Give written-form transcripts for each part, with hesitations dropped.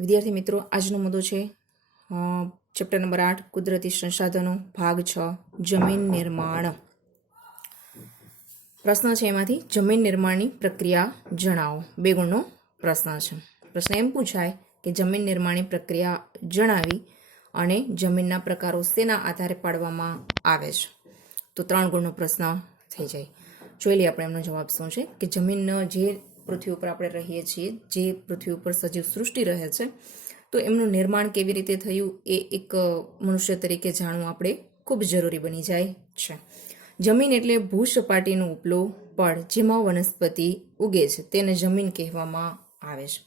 વિદ્યાર્થી મિત્રો, આજનો મુદ્દો છે ચેપ્ટર નંબર 8 કુદરતી સંસાધનો ભાગ 6 જમીન નિર્માણ. પ્રશ્ન છે એમાંથી જમીન નિર્માણની પ્રક્રિયા જણાવો. 2 ગુણનો પ્રશ્ન છે. પ્રશ્ન એમ પૂછાય કે જમીન નિર્માણની પ્રક્રિયા જણાવી અને જમીનના પ્રકારો શેના આધારે પાડવામાં આવે છે. તો 3 ગુણનો પ્રશ્ન થઈ જાય. જોઈ લઈએ આપણે એમનો જવાબ શું છે કે જમીનનો જે પૃથ્વી ઉપર આપણે રહીએ છીએ, જે પૃથ્વી ઉપર સજીવ સૃષ્ટિ રહે છે, તો એમનું નિર્માણ કેવી રીતે થયું એ એક મનુષ્ય તરીકે જાણવું આપણે ખૂબ જરૂરી બની જાય છે. જમીન એટલે ભૂસપાટીનું ઉપલું પડ જેમાં વનસ્પતિ ઉગે છે તેને જમીન કહેવામાં આવે છે.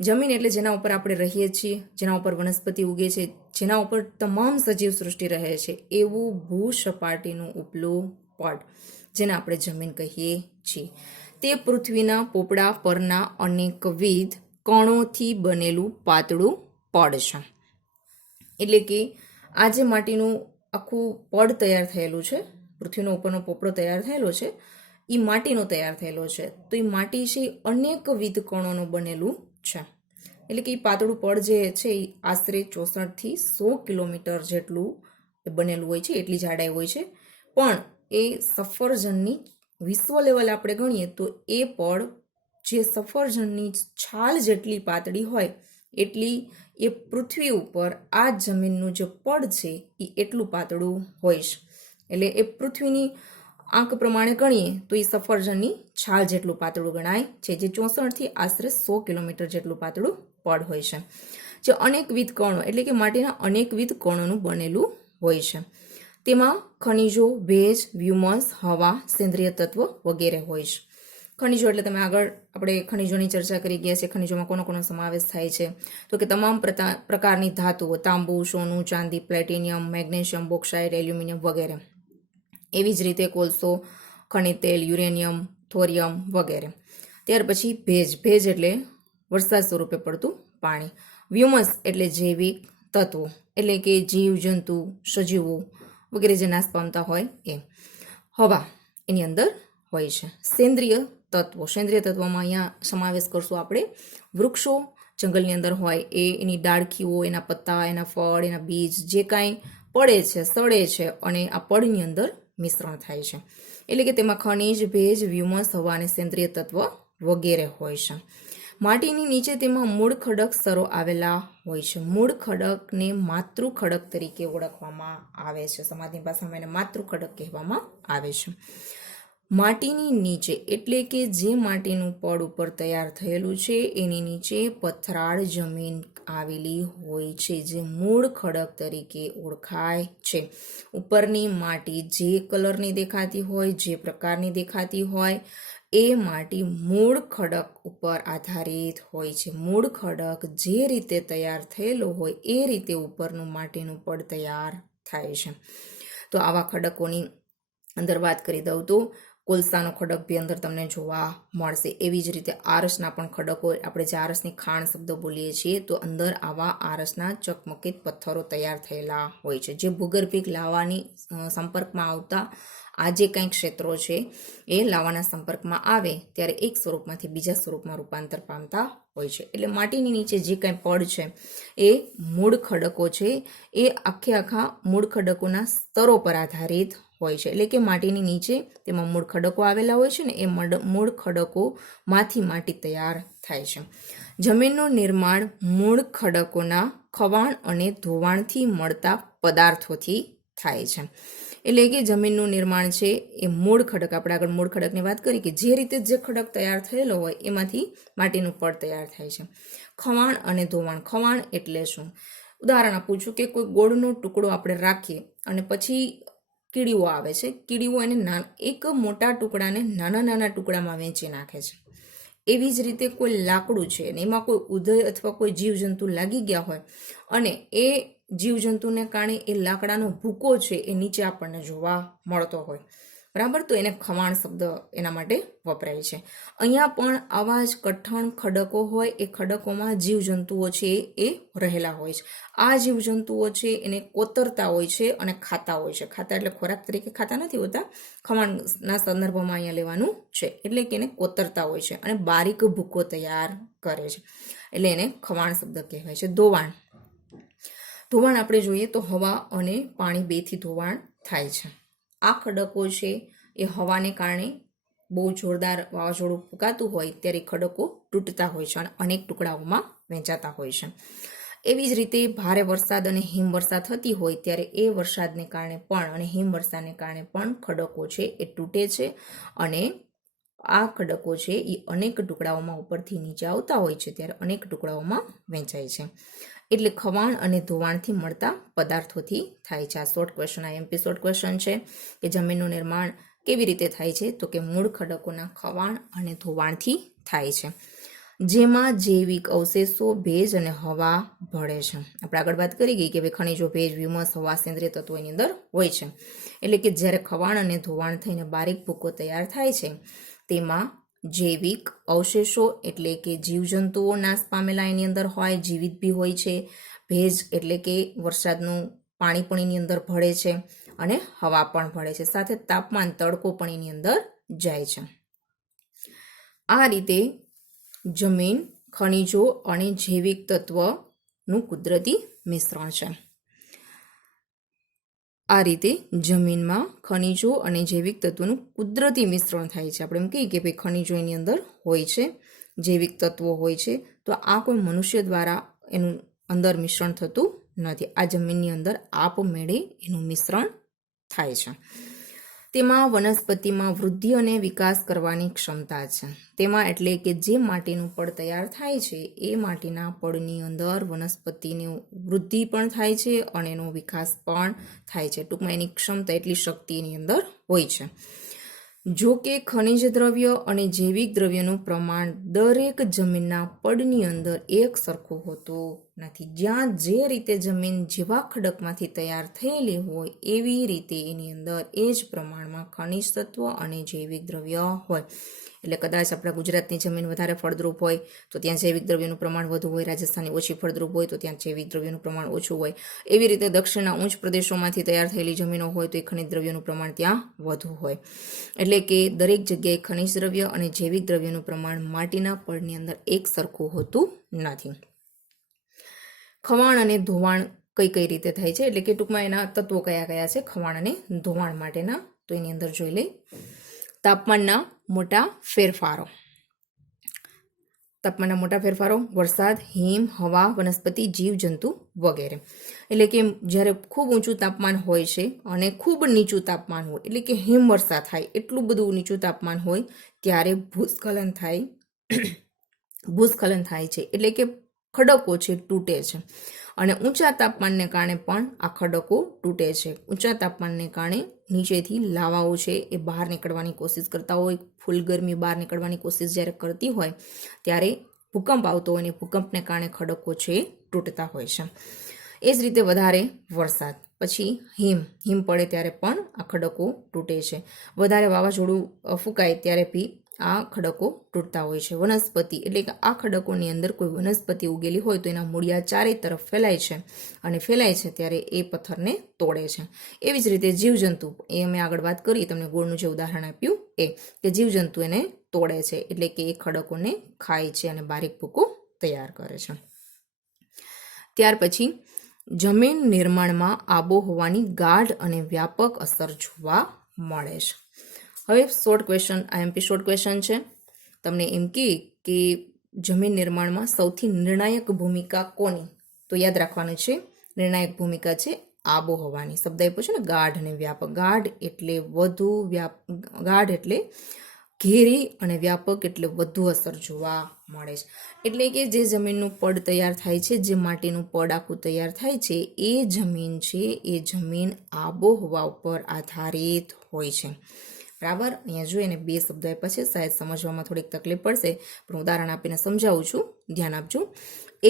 જમીન એટલે જેના ઉપર આપણે રહીએ છીએ, જેના ઉપર વનસ્પતિ ઉગે છે, જેના ઉપર તમામ સજીવ સૃષ્ટિ રહે છે, એવું ભૂસપાટીનું ઉપલું પડ જેને આપણે જમીન કહીએ છીએ. તે પૃથ્વીના પોપડા પરના અનેકવિધ કણોથી બનેલું પાતળું પડ છે. એટલે કે આ જે માટીનું આખું પડ તૈયાર થયેલું છે, પૃથ્વીનો ઉપરનો પોપડો તૈયાર થયેલો છે, એ માટીનો તૈયાર થયેલો છે. તો એ માટી છે અનેકવિધ કણોનું બનેલું છે. એટલે કે એ પાતળું પડ જે છે એ આશરે 64 થી 100 કિલોમીટર જેટલું બનેલું હોય છે, એટલી જાડાઈ હોય છે. પણ એ સફરજનની વિશ્વ લેવલે આપણે ગણીએ તો એ પડ જે સફરજનની છાલ જેટલી પાતળી હોય એટલી એ પૃથ્વી ઉપર આ જમીનનું જે પડ છે એ એટલું પાતળું હોય છે. એટલે એ પૃથ્વીની આંક પ્રમાણે ગણીએ તો એ સફરજનની છાલ જેટલું પાતળું ગણાય છે, જે 64 થી આશરે 100 કિલોમીટર જેટલું પાતળું પડ હોય છે. જે અનેકવિધ કણો એટલે કે માટીના અનેકવિધ કણોનું બનેલું હોય છે. તેમાં ખનિજો, ભેજ, વ્યુમસ, હવા, સેન્દ્રિય તત્વ વગેરે હોય છે. ખનિજો એટલે તમે આગળ આપણે ખનિજોની ચર્ચા કરી ગયા છે. ખનિજોમાં કોનો સમાવેશ થાય છે તો કે તમામ પ્રકારની ધાતુઓ, તાંબુ, સોનું, ચાંદી, પ્લેટિનિયમ, મેગ્નેશિયમ, બોક્સાઇટ, એલ્યુમિનિયમ વગેરે. એવી જ રીતે કોલસો, ખનિજ તેલ, યુરેનિયમ, થોરિયમ વગેરે. ત્યાર પછી ભેજ એટલે વરસાદ સ્વરૂપે પડતું પાણી. વ્યુમસ એટલે જૈવિક તત્વો એટલે કે જીવ જંતુ, સજીવો વગેરે જે નાશ પામતા હોય એ. હવા એની અંદર હોય છે. સેન્દ્રિય તત્વોમાં અહીંયા સમાવેશ કરશું આપણે વૃક્ષો જંગલની અંદર હોય એ, એની ડાળખીઓ, એના પત્તા, એના ફળ, એના બીજ જે કાંઈ પડે છે, સડે છે અને આ પડની અંદર મિશ્રણ થાય છે. એટલે કે તેમાં ખનિજ, ભેજ, વ્યુમસ, હવા અને સેન્દ્રિય તત્વ વગેરે હોય છે. માટીની નીચે તેમાં મૂળ ખડક સ્તરો આવેલા હોય છે. મૂળ ખડકને માતૃ ખડક તરીકે ઓળખવામાં આવે છે. સમાજની ભાષામાં એને માતૃ ખડક કહેવામાં આવે છે. માટીની નીચે એટલે કે જે માટીનું પડ ઉપર તૈયાર થયેલું છે એની નીચે પથરાળ જમીન આવેલી હોય છે, જે મૂળ ખડક તરીકે ઓળખાય છે. ઉપરની માટી જે કલરની દેખાતી હોય, જે પ્રકારની દેખાતી હોય, એ માટી મૂળ ખડક ઉપર આધારિત હોય છે. મૂળ ખડક જે રીતે તૈયાર થયેલો હોય એ રીતે ઉપરનું માટીનું પડ તૈયાર થાય છે. તો આવા ખડકોની અંદર વાત કરી દઉં તો કોલસાનો ખડક બી અંદર તમને જોવા મળશે. એવી જ રીતે આરસના પણ ખડકો, આપણે જે આરસની ખાણ શબ્દ બોલીએ છીએ તો અંદર આવા આરસના ચકમકિત પથ્થરો તૈયાર થયેલા હોય છે, જે ભૂગર્ભિક લાવાની સંપર્કમાં આવતા આ જે કંઈ ક્ષેત્રો છે એ લાવાના સંપર્કમાં આવે ત્યારે એક સ્વરૂપમાંથી બીજા સ્વરૂપમાં રૂપાંતર પામતા હોય છે. એટલે માટીની નીચે જે કંઈ પડ છે એ મૂળ ખડકો છે, એ આખા મૂળ ખડકોના સ્તરો પર આધારિત હોય છે. એટલે કે માટીની નીચે તેમાં મૂળ ખડકો આવેલા હોય છે ને એ મૂળ ખડકોમાંથી માટી તૈયાર થાય છે. જમીનનું નિર્માણ મૂળ ખડકોના ખવાણ અને ધોવાણથી મળતા પદાર્થોથી થાય છે. એટલે કે જમીનનું નિર્માણ છે એ મૂળ ખડક, આપણે આગળ મૂળ ખડકની વાત કરી કે જે રીતે જે ખડક તૈયાર થયેલો હોય એમાંથી માટીનું પડ તૈયાર થાય છે. ખવાણ અને ધોવાણ. ખવાણ એટલે શું? ઉદાહરણ આપું છું કે કોઈ ગોળનો ટુકડો આપણે રાખીએ અને પછી કીડીઓ આવે છે. કીડીઓ એને એક મોટા ટુકડાને નાના ટુકડામાં વહેંચી નાખે છે. એવી જ રીતે કોઈ લાકડું છે અને એમાં કોઈ ઉદય અથવા કોઈ જીવજંતુ લાગી ગયા હોય અને એ જીવજંતુને કારણે એ લાકડાનો ભૂકો છે એ નીચે આપણને જોવા મળતો હોય, બરાબર, તો એને ખવાણ શબ્દ એના માટે વપરાય છે. અહીંયા પણ આવા જ કઠણ ખડકો હોય, એ ખડકોમાં જીવજંતુઓ છે એ રહેલા હોય છે. આ જીવજંતુઓ છે એને કોતરતા હોય છે અને ખાતા હોય છે. ખાતા એટલે ખોરાક તરીકે ખાતા નથી હોતા, ખવાણના સંદર્ભમાં અહીંયા લેવાનું છે. એટલે કે એને કોતરતા હોય છે અને બારીક ભૂકો તૈયાર કરે છે. એટલે એને ખવાણ શબ્દ કહેવાય છે. ધોવાણ આપણે જોઈએ તો હવા અને પાણી બેથી ધોવાણ થાય છે. આ ખડકો છે એ હવાને કારણે બહુ જોરદાર વાવાઝોડું ફૂંકાતું હોય ત્યારે ખડકો તૂટતા હોય છે અને અનેક ટુકડાઓમાં વહેંચાતા હોય છે. એવી જ રીતે ભારે વરસાદ અને હિમવર્ષા થતી હોય ત્યારે એ વરસાદને કારણે પણ અને હિમવર્ષાને કારણે પણ ખડકો છે એ તૂટે છે અને આ ખડકો છે એ અનેક ટુકડાઓમાં ઉપરથી નીચે આવતા હોય છે ત્યારે અનેક ટુકડાઓમાં વહેંચાય છે. એટલે ખવાણ અને ધોવાણથી મળતા પદાર્થોથી થાય છે. આ short question, IMP short question છે કે જમીનનું નિર્માણ કેવી રીતે થાય છે, તો કે મૂળ ખડકોના ખવાણ અને ધોવાણથી થાય છે, જેમાં જૈવિક અવશેષો, ભેજ અને હવા ભળે છે. આપણે આગળ વાત કરી ગઈ કે ખનિજો, ભેજ, વ્યુમસ, હવા, સેન્દ્રિય તત્વો એની અંદર હોય છે. એટલે કે જ્યારે ખવાણ અને ધોવાણ થઈને બારીક ભૂકો તૈયાર થાય છે તેમાં જૈવિક અવશેષો એટલે કે જીવજંતુઓ નાશ પામેલા એની અંદર હોય, જીવિત બી હોય છે. ભેજ એટલે કે વરસાદનું પાણી પણ એની અંદર ભળે છે અને હવા પણ ભળે છે. સાથે તાપમાન, તડકો પણ એની અંદર જાય છે. આ રીતે જમીન ખનિજો અને જૈવિક તત્વનું કુદરતી મિશ્રણ છે. આ રીતે જમીનમાં ખનિજો અને જૈવિક તત્વોનું કુદરતી મિશ્રણ થાય છે. આપણે એમ કહીએ કે ભાઈ ખનિજો એની અંદર હોય છે, જૈવિક તત્વો હોય છે, તો આ કોઈ મનુષ્ય દ્વારા એનું અંદર મિશ્રણ થતું નથી. આ જમીનની અંદર આપમેળે એનું મિશ્રણ થાય છે. તેમાં વનસ્પતિમાં વૃદ્ધિ અને વિકાસ કરવાની ક્ષમતા છે. તેમાં એટલે કે જે માટીનું પડ તૈયાર થાય છે એ માટીના પડની અંદર વનસ્પતિની વૃદ્ધિ પણ થાય છે અને એનો વિકાસ પણ થાય છે. ટૂંકમાં એની ક્ષમતા, એટલી શક્તિ એની અંદર હોય છે. જો કે ખનિજ દ્રવ્ય અને જૈવિક દ્રવ્યનું પ્રમાણ દરેક જમીનના પડની અંદર એક સરખું હોતું નથી. જ્યાં જે રીતે જમીન જેવા ખડકમાંથી તૈયાર થયેલી હોય એવી રીતે એની અંદર એ જ પ્રમાણમાં ખનિજ તત્વ અને જૈવિક દ્રવ્ય હોય. એટલે કદાચ આપણા ગુજરાતની જમીન વધારે ફળદ્રુપ હોય તો ત્યાં જૈવિક દ્રવ્યનું પ્રમાણ વધુ હોય, રાજસ્થાનની ઓછી ફળદ્રુપ હોય તો ત્યાં જૈવિક દ્રવ્યનું પ્રમાણ ઓછું હોય. એવી રીતે દક્ષિણના ઉચ્ચ પ્રદેશોમાંથી તૈયાર થયેલી જમીનો હોય તો એ ખનિજ દ્રવ્યનું પ્રમાણ ત્યાં વધુ હોય. એટલે કે દરેક જગ્યાએ ખનિજ દ્રવ્ય અને જૈવિક દ્રવ્યનું પ્રમાણ માટીના પડની અંદર એક સરખું હોતું નથી. ખવાણ અને ધોવાણ કઈ કઈ રીતે થાય છે, એટલે કે ટૂંકમાં એના તત્વો કયા કયા છે ખવાણ અને ધોવાણ માટેના, તો એની અંદર જોઈ લઈ. તાપમાનના મોટા ફેરફારો. તાપમાનના મોટા ફેરફારો, વરસાદ, હિમ, હવા, વનસ્પતિ, જીવજંતુ વગેરે. એટલે કે જ્યારે ખૂબ ઊંચું તાપમાન હોય છે અને ખૂબ નીચું તાપમાન હોય, એટલે કે હિમવર્ષા થાય, એટલું બધું નીચું તાપમાન હોય ત્યારે ભૂસ્ખલન થાય છે. એટલે કે ખડકો છે તૂટે છે અને ઊંચા તાપમાનને કારણે પણ આ ખડકો તૂટે છે. ઊંચા તાપમાનને કારણે નીચેથી લાવાઓ છે એ બહાર નીકળવાની કોશિશ કરતા હોય, ફૂલ ગરમી બહાર નીકળવાની કોશિશ જ્યારે કરતી હોય ત્યારે ભૂકંપ આવતો હોય અને ભૂકંપને કારણે ખડકો છે તૂટતા હોય છે. એ જ રીતે વધારે વરસાદ, પછી હિમ પડે ત્યારે પણ આ ખડકો તૂટે છે. વધારે વાવાઝોડું ફૂંકાય ત્યારે બી આ ખડકો તૂટતા હોય છે. વનસ્પતિ એટલે કે આ ખડકોની અંદર કોઈ વનસ્પતિ ઉગેલી હોય તો એના મૂળિયા ચારે તરફ ફેલાય છે અને ફેલાય છે ત્યારે એ પથ્થરને તોડે છે. એવી જ રીતે જીવજંતુ, એ અમે આગળ વાત કરી, તમને ગોળનું જે ઉદાહરણ આપ્યું એ, કે જીવજંતુ એને તોડે છે એટલે કે એ ખડકોને ખાય છે અને બારીક ભૂકો તૈયાર કરે છે. ત્યાર પછી જમીન નિર્માણમાં આબોહવાની ગાઢ અને વ્યાપક અસર જોવા મળે છે. હવે short question, IMP short question છે. તમને એમ કે જમીન નિર્માણમાં સૌથી નિર્ણાયક ભૂમિકા કોની, તો યાદ રાખવાનું છે નિર્ણાયક ભૂમિકા છે આબોહવાની. શબ્દ આપ્યો છે ને ગાઢ અને વ્યાપક. ગાઢ એટલે વધુ, ગાઢ એટલે ઘેરી અને વ્યાપક એટલે વધુ અસર જોવા મળે છે. એટલે કે જે જમીનનું પડ તૈયાર થાય છે, જે માટીનું પડ આખું તૈયાર થાય છે, એ જમીન છે એ જમીન આબોહવા ઉપર આધારિત હોય છે. બરાબર. અહીંયા જોઈએ ને બે શબ્દો આપ્યા છે, શાયદ સમજવામાં થોડીક તકલીફ પડશે પણ ઉદાહરણ આપીને સમજાવું છું, ધ્યાન આપજો.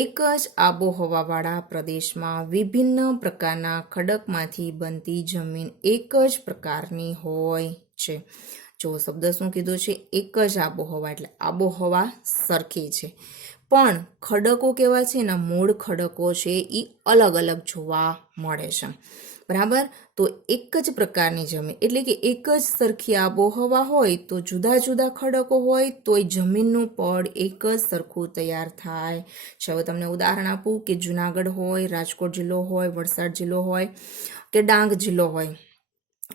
એક જ આબોહવાવાળા પ્રદેશમાં વિભિન્ન પ્રકારના ખડકમાંથી બનતી જમીન એક જ પ્રકારની હોય છે. જો શબ્દ શું કીધું છે, એક જ આબોહવા, એટલે આબોહવા સરખી છે પણ ખડકો કેવા છે, એના મૂળ ખડકો છે એ અલગ અલગ જોવા મળે છે. બરાબર. તો એક જ પ્રકારની જમીન એટલે કે એક જ સરખી આબોહવા હોય તો જુદા જુદા ખડકો હોય તોય જમીનનું પડ એક જ સરખું તૈયાર થાય છે. હવે તમને ઉદાહરણ આપું કે જુનાગઢ હોય, રાજકોટ જિલ્લો હોય, વલસાડ જિલ્લો હોય કે ડાંગ જિલ્લો હોય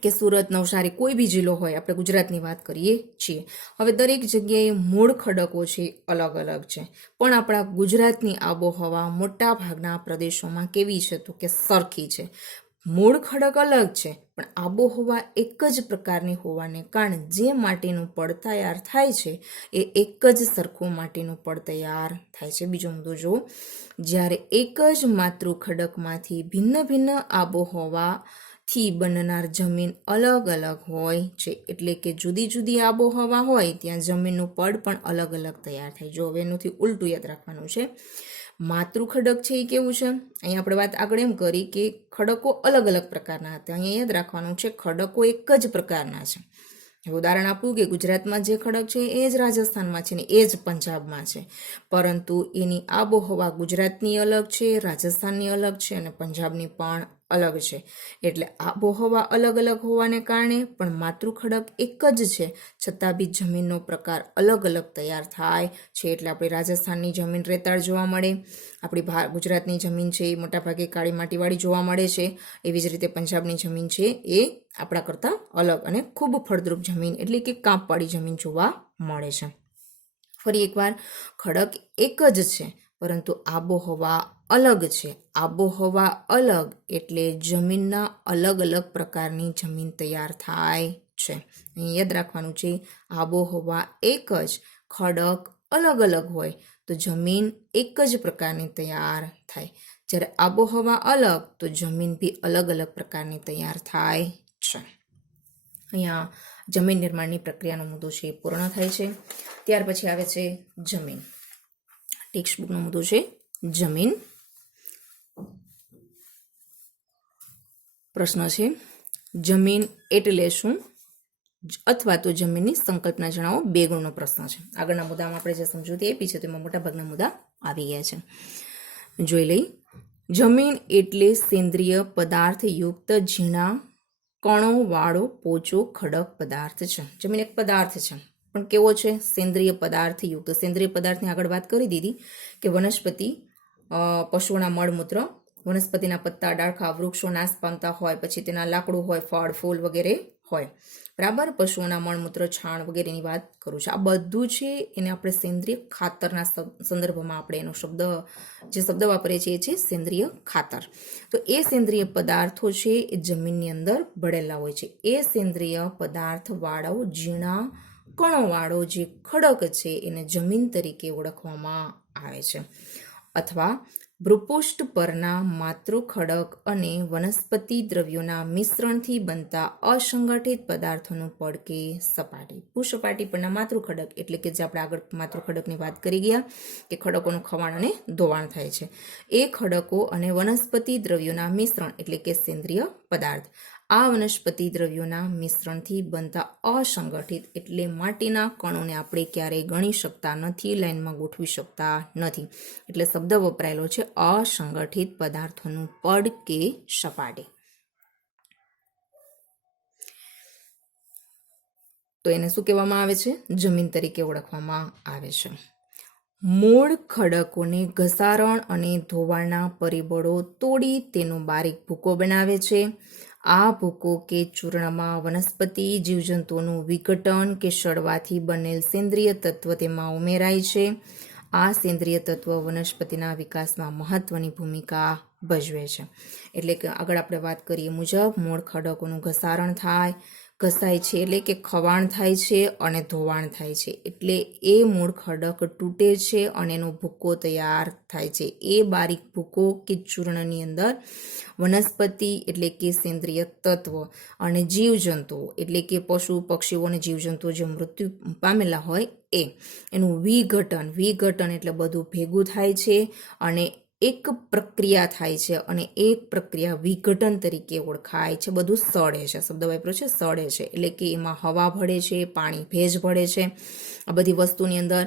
કે સુરત, નવસારી, કોઈ બી જિલ્લો હોય, આપણે ગુજરાતની વાત કરીએ છીએ. હવે દરેક જગ્યાએ મૂળ ખડકો છે અલગ અલગ છે, પણ આપણા ગુજરાતની આબોહવા મોટા ભાગના પ્રદેશોમાં કેવી છે તો કે સરખી છે. મૂળ ખડક અલગ છે પણ આબોહવા એક જ પ્રકારની હોવાને કારણે જે માટીનું પડ તૈયાર થાય છે એ એક જ સરખું માટીનું પડ તૈયાર થાય છે. બીજો મુદ્દો જુઓ, જ્યારે એક જ માતૃ ખડકમાંથી ભિન્ન ભિન્ન આબોહવા થી બનનાર જમીન અલગ અલગ હોય છે, એટલે કે જુદી જુદી આબોહવા હોય ત્યાં જમીનનું પડ પણ અલગ અલગ તૈયાર થાય. જો હવે એનાથી ઉલટું યાદ રાખવાનું છે. માતૃ ખડક છે એ કેવું છે, અહીંયા આપણે વાત આગળ એમ કરી કે ખડકો અલગ અલગ પ્રકારના હતા. અહીંયા યાદ રાખવાનું છે ખડકો એક જ પ્રકારના છે. ઉદાહરણ આપું કે ગુજરાતમાં જે ખડક છે એ જ રાજસ્થાનમાં છે ને એ જ પંજાબમાં છે, પરંતુ એની આબોહવા ગુજરાતની અલગ છે, રાજસ્થાનની અલગ છે અને પંજાબની પણ અલગ છે. એટલે આબોહવા અલગ અલગ હોવાને કારણે પણ માતૃ ખડક એક જ છે, છતાં બી જમીનનો પ્રકાર અલગ અલગ તૈયાર થાય છે. એટલે આપણી રાજસ્થાનની જમીન રેતાળ જોવા મળે, આપણી ગુજરાતની જમીન છે એ મોટાભાગે કાળી માટીવાળી જોવા મળે છે. એવી જ રીતે પંજાબની જમીન છે એ આપણા કરતાં અલગ અને ખૂબ ફળદ્રુપ જમીન એટલે કે કાંપવાળી જમીન જોવા મળે છે. ફરી એકવાર, ખડક એક જ છે પરંતુ આબોહવા અલગ છે. આબોહવા અલગ એટલે જમીનના અલગ અલગ પ્રકારની જમીન તૈયાર થાય છે. અહીં યાદ રાખવાનું છે, આબોહવા એક જ, ખડક અલગ અલગ હોય તો જમીન એક જ પ્રકારની તૈયાર થાય. જ્યારે આબોહવા અલગ તો જમીન બી અલગ અલગ પ્રકારની તૈયાર થાય છે. અહીંયા જમીન નિર્માણની પ્રક્રિયાનો મુદ્દો છે એ પૂર્ણ થાય છે. ત્યાર પછી આવે છે જમીન. ટેક્સ્ટ બુકનો મુદ્દો છે જમીન. પ્રશ્ન છે, જમીન એટલે શું અથવા તો જમીનની સંકલ્પના જણાવો. 2 ગુણનો પ્રશ્ન છે. આગળના મુદ્દામાં આપણે જે સમજૂતી આપી છે તેમાં મોટાભાગના મુદ્દા આવી ગયા છે. જોઈ લઈ. જમીન એટલે સેન્દ્રિય પદાર્થ યુક્ત ઝીણા કણો વાળો પોચો ખડક પદાર્થ છે. જમીન એક પદાર્થ છે પણ કેવો છે, સેન્દ્રિય પદાર્થ યુક્ત. સેન્દ્રિય પદાર્થની આગળ વાત કરી દીધી કે વનસ્પતિ, પશુઓના મળમૂત્ર, વનસ્પતિના પત્તા, ડાળખા, વૃક્ષો નાશ પામતા હોય, પછી તેના લાકડું હોય, ફળ ફૂલ વગેરે હોય, બરાબર. પશુઓના મળમૂત્ર, છાણ વગેરેની વાત કરું છું. આ બધું છે એને આપણે સેન્દ્રિય ખાતરના સંદર્ભમાં આપણે એનો જે શબ્દ વાપરીએ છીએ એ છે સેન્દ્રિય ખાતર. તો એ સેન્દ્રિય પદાર્થો છે એ જમીનની અંદર ભળેલા હોય છે. એ સેન્દ્રિય પદાર્થ વાળો ઝીણા કણોવાળો જે ખડક છે એને જમીન તરીકે ઓળખવામાં આવે છે. અથવા ભૂપૃષ્ઠ પરના માતૃ ખડક અને વનસ્પતિ દ્રવ્યોના મિશ્રણથી બનતા અસંગઠિત પદાર્થોનું પડ કે સપાટી. ભૂસપાટી પરના માતૃ ખડક એટલે કે જે આપણે આગળ માતૃ ખડકની વાત કરી ગયા કે ખડકોનું ખવાણ અને ધોવાણ થાય છે, એ ખડકો અને વનસ્પતિ દ્રવ્યોના મિશ્રણ એટલે કે સેન્દ્રિય પદાર્થ. આ વનસ્પતિ દ્રવ્યોના મિશ્રણથી બનતા અસંગઠિત એટલે માટીના કણોને આપણે ક્યારેય ગણી શકતા નથી, લાઈનમાં ગોઠવી શકતા નથી. એટલે શબ્દ વપરાયેલો છે અસંગઠિત પદાર્થોનું પડ કે સપાટી. તો એને શું કહેવામાં આવે છે, જમીન તરીકે ઓળખવામાં આવે છે. મૂળ ખડકોને ઘસારણ અને ધોવાણના પરિબળો તોડી તેનો બારીક ભૂકો બનાવે છે. આ ભૂકો કે ચૂર્ણમાં વનસ્પતિ જીવજંતુઓનું વિઘટન કે સડવાથી બનેલ સેન્દ્રિય તત્વ તેમાં ઉમેરાય છે. આ સેન્દ્રિય તત્વ વનસ્પતિના વિકાસમાં મહત્વની ભૂમિકા ભજવે છે. એટલે કે આગળ આપણે વાત કરીએ મુજબ મૂળ ખડકોનું ઘસારણ થાય, ઘસાય છે એટલે કે ખવાણ થાય છે અને ધોવાણ થાય છે એટલે એ મૂળ ખડક તૂટે છે અને એનો ભૂકો તૈયાર થાય છે. એ બારીક ભૂકો કે ચૂર્ણની અંદર વનસ્પતિ એટલે કે સેન્દ્રિય તત્વ અને જીવજંતુઓ એટલે કે પશુ પક્ષીઓ અને જીવજંતુઓ જે મૃત્યુ પામેલા હોય એનું વિઘટન એટલે બધું ભેગું થાય છે અને એક પ્રક્રિયા થાય છે અને એક પ્રક્રિયા વિઘટન તરીકે ઓળખાય છે. બધું સડે છે, શબ્દ વાપર્યો છે સડે છે એટલે કે એમાં હવા ભળે છે, પાણી ભેજ ભળે છે. આ બધી વસ્તુની અંદર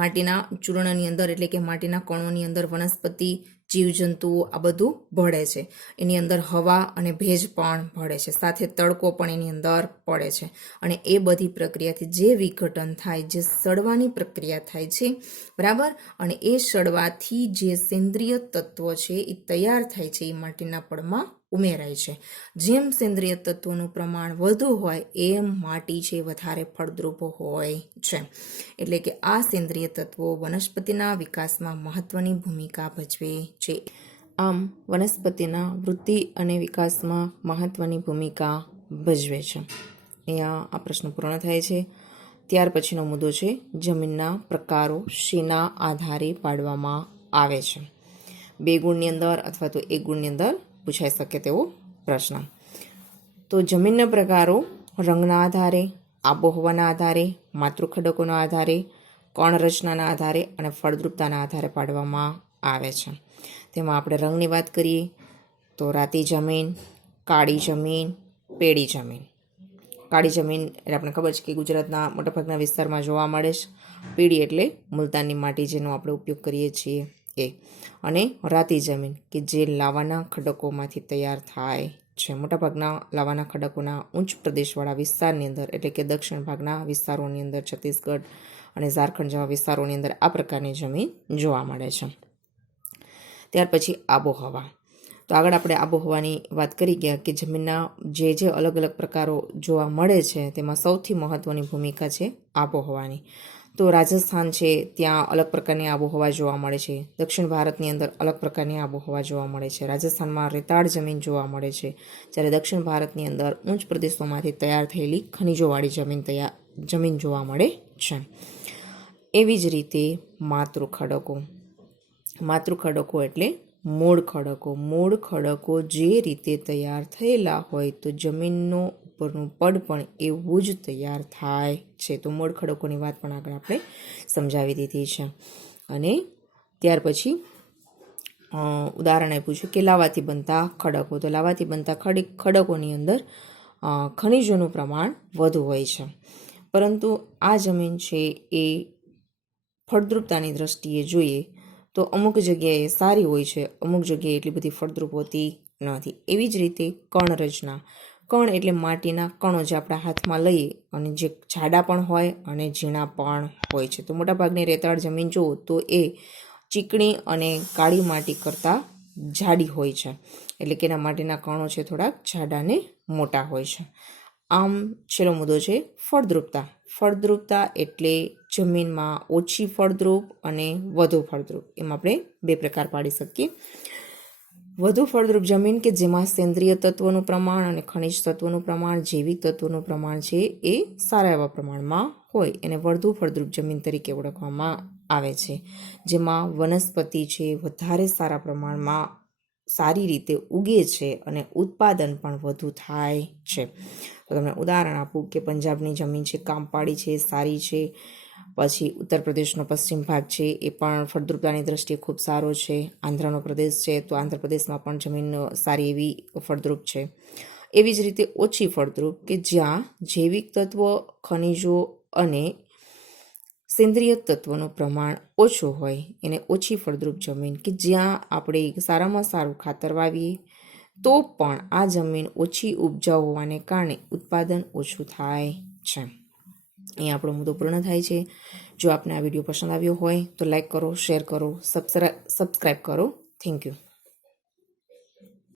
માટીના ચૂર્ણની અંદર એટલે કે માટીના કણોની અંદર વનસ્પતિ જીવજંતુઓ આ બધું ભળે છે. એની અંદર હવા અને ભેજ પણ ભળે છે, સાથે તડકો પણ એની અંદર પડે છે. અને એ બધી પ્રક્રિયાથી જે વિઘટન થાય, જે સડવાની પ્રક્રિયા થાય છે, બરાબર, અને એ સડવાથી જે સેન્દ્રિય તત્વો છે એ તૈયાર થાય છે, એ માટીના પડમાં ઉમેરાય છે. જેમ સેન્દ્રિય તત્વોનું પ્રમાણ વધુ હોય એમ માટી છે વધારે ફળદ્રુપ હોય છે. એટલે કે આ સેન્દ્રિય તત્વો વનસ્પતિના વિકાસમાં મહત્વની ભૂમિકા ભજવે છે. આમ વનસ્પતિના વૃદ્ધિ અને વિકાસમાં મહત્વની ભૂમિકા ભજવે છે. અહીંયા આ પ્રશ્ન પૂર્ણ થાય છે. ત્યાર પછીનો મુદ્દો છે જમીનના પ્રકારો શેના આધારે પાડવામાં આવે છે. 2 ગુણની અંદર અથવા તો 1 ગુણની અંદર પૂછાઈ શકે તેવો પ્રશ્ન. તો જમીનના પ્રકારો રંગના આધારે, આબોહવાના આધારે, માતૃખડકોના આધારે, કણ રચનાના આધારે અને ફળદ્રુપતાના આધારે પાડવામાં આવે છે. તેમાં આપણે રંગની વાત કરીએ તો રાતી જમીન, કાળી જમીન, પેડી જમીન. કાળી જમીન એટલે આપણે ખબર છે કે ગુજરાતના મોટાભાગના વિસ્તારમાં જોવા મળે છે. પીળી એટલે મુલતાની માટી જેનો આપણે ઉપયોગ કરીએ છીએ એ. અને રાતી જમીન કે જે લાવાના ખડકોમાંથી તૈયાર થાય છે. મોટાભાગના લાવાના ખડકોના ઉચ્ચ પ્રદેશવાળા વિસ્તારની અંદર એટલે કે દક્ષિણ ભાગના વિસ્તારોની અંદર, છત્તીસગઢ અને ઝારખંડ જેવા વિસ્તારોની અંદર આ પ્રકારની જમીન જોવા મળે છે. ત્યાર પછી આબોહવા. તો આગળ આપણે આબોહવાની વાત કરી ગયા કે જમીનના જે અલગ અલગ પ્રકારો જોવા મળે છે તેમાં સૌથી મહત્વની ભૂમિકા છે આબોહવાની. તો રાજસ્થાન છે ત્યાં અલગ પ્રકારની આબોહવા જોવા મળે છે. દક્ષિણ ભારતની અંદર અલગ પ્રકારની આબોહવા જોવા મળે છે. રાજસ્થાનમાં રેતાળ જમીન જોવા મળે છે, જ્યારે દક્ષિણ ભારતની અંદર ઉચ્ચ પ્રદેશોમાંથી તૈયાર થયેલી ખનિજોવાળી જમીન જોવા મળે છે. એવી જ રીતે માતૃખડકો એટલે મૂળ ખડકો જે રીતે તૈયાર થયેલા હોય તો જમીનનો ઉપરનું પડ પણ એવું જ તૈયાર થાય છે. તો મૂળ ખડકોની વાત પણ આગળ આપણે સમજાવી દીધી છે. અને ત્યાર પછી ઉદાહરણ આપ્યું છે કે લાવાથી બનતા ખડકો. તો લાવાથી બનતા ખડકોની અંદર ખનિજોનું પ્રમાણ વધુ હોય છે, પરંતુ આ જમીન છે એ ફળદ્રુપતાની દ્રષ્ટિએ જોઈએ તો અમુક જગ્યાએ સારી હોય છે, અમુક જગ્યાએ એટલી બધી ફળદ્રુપ હોતી નથી. એવી જ રીતે કણ રચના. કણ એટલે માટીના કણો જે આપણા હાથમાં લઈએ અને જે જાડા પણ હોય અને ઝીણા પણ હોય છે. તો મોટાભાગની રેતાળ જમીન જુઓ તો એ ચીકણી અને કાળી માટી કરતાં જાડી હોય છે, એટલે કે એના માટીના કણો છે થોડાક જાડા ને મોટા હોય છે. આમ છેલ્લો મુદ્દો છે ફળદ્રુપતા એટલે જમીનમાં ઓછી ફળદ્રુપ અને વધુ ફળદ્રુપ. એમ આપણે 2 પ્રકાર પાડી શકીએ. વધુ ફળદ્રુપ જમીન કે જેમાં સેન્દ્રિય તત્વોનું પ્રમાણ અને ખનિજ તત્વોનું પ્રમાણ, જૈવિક તત્વોનું પ્રમાણ છે એ સારા એવા પ્રમાણમાં હોય એને વધુ ફળદ્રુપ જમીન તરીકે ઓળખવામાં આવે છે. જેમાં વનસ્પતિ છે વધારે સારા પ્રમાણમાં સારી રીતે ઉગે છે અને ઉત્પાદન પણ વધુ થાય છે. તો તમને ઉદાહરણ આપું કે પંજાબની જમીન છે કામપાળી છે, સારી છે. પછી ઉત્તર પ્રદેશનો પશ્ચિમ ભાગ છે એ પણ ફળદ્રુપતાની દ્રષ્ટિએ ખૂબ સારો છે. આંધ્રનો પ્રદેશ છે તો આંધ્રપ્રદેશમાં પણ જમીન સારી એવી ફળદ્રુપ છે. એવી જ રીતે ઓછી ફળદ્રુપ કે જ્યાં જૈવિક તત્વો, ખનિજો અને સેન્દ્રિય તત્વોનું પ્રમાણ ઓછું હોય એને ઓછી ફળદ્રુપ જમીન કે જ્યાં આપણે સારામાં સારું ખાતર વાવીએ તો પણ આ જમીન ઓછી ઉપજાઉ હોવાને કારણે ઉત્પાદન ઓછું થાય છે. અહીંયા આપણો મુદ્દો પૂર્ણ થાય છે. જો આપને આ વિડીયો પસંદ આવ્યો હોય તો લાઈક કરો, શેર કરો, સબસ્ક્રાઈબ કરો. Thank you.